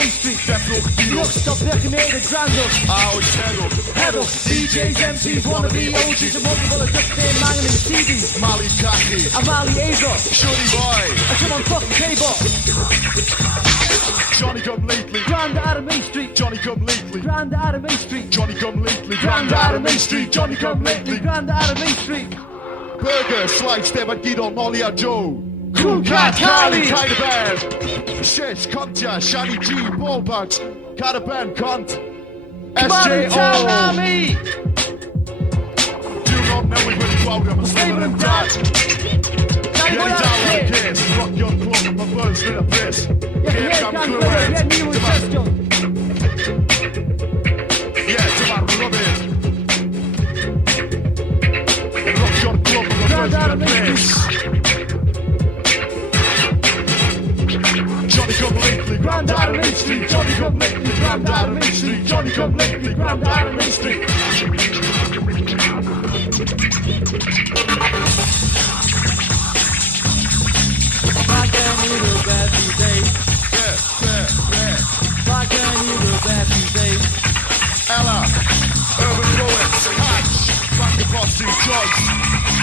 Main Street. Defrocht, die Lucht op de gemene Grandel. Oud, Herald, Heddle, DJ's, MC's, wannabe OG's. En mogen wel een dukte mangen in de TV's. Mali Kaki, Amali Ezo. Shorty Boy, En someone fucking table. Johnny come lately, Grand out of Main Street. Johnny come lately, Grand out of Main Street. Johnny come lately, Grand out of Main Street. Johnny come lately. Grand out of Main Street. Burger, Slice, Stefan Guido, Molly and Joe. Cool Cat Harley. Kind of Bear, Shish, Contya, Shani G, Ballbugs, Caravan, Cunt, Martin SJO. Army. Do not know we will crowd him, Stable and dad. Kijk Yeah, maar down like uit. this, rock your club, my birds in a piss. Ja, Here je come kan Clue willen. Ja, Red. nieuwe Come on. session. Yeah, come on, rub it. Rock your club, my birds in a piss. Johnny come lately, Grand out of Main Street. Johnny come lately. Grand out of Main Street. Johnny come lately. Grand out of Main Street. Back in the bad days. Back in the bad days. Ella, Urban Poets, Hatch, Back the Posse, Joyce,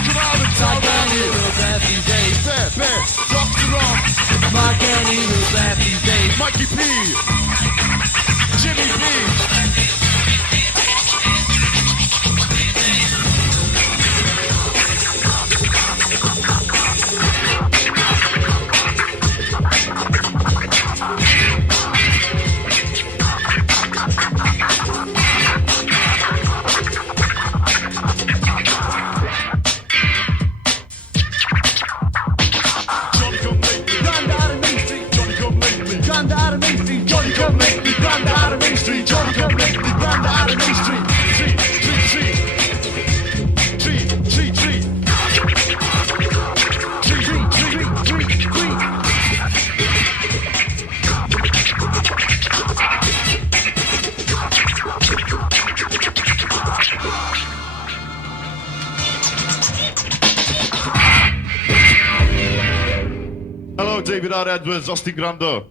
come out and tell Back me. in the bad days. Bear, Dr. Ron, Back in the bad days. Mikey P, Jimmy P. Johnny come lately, Grand out of Main Street. Johnny come lately, Grand out of Main Street. Johnny come lately, Grand out of Main Street, Johnny come lately, Grand out of Main Street. Tree. Hello, David R. Edwards, Austin Grando.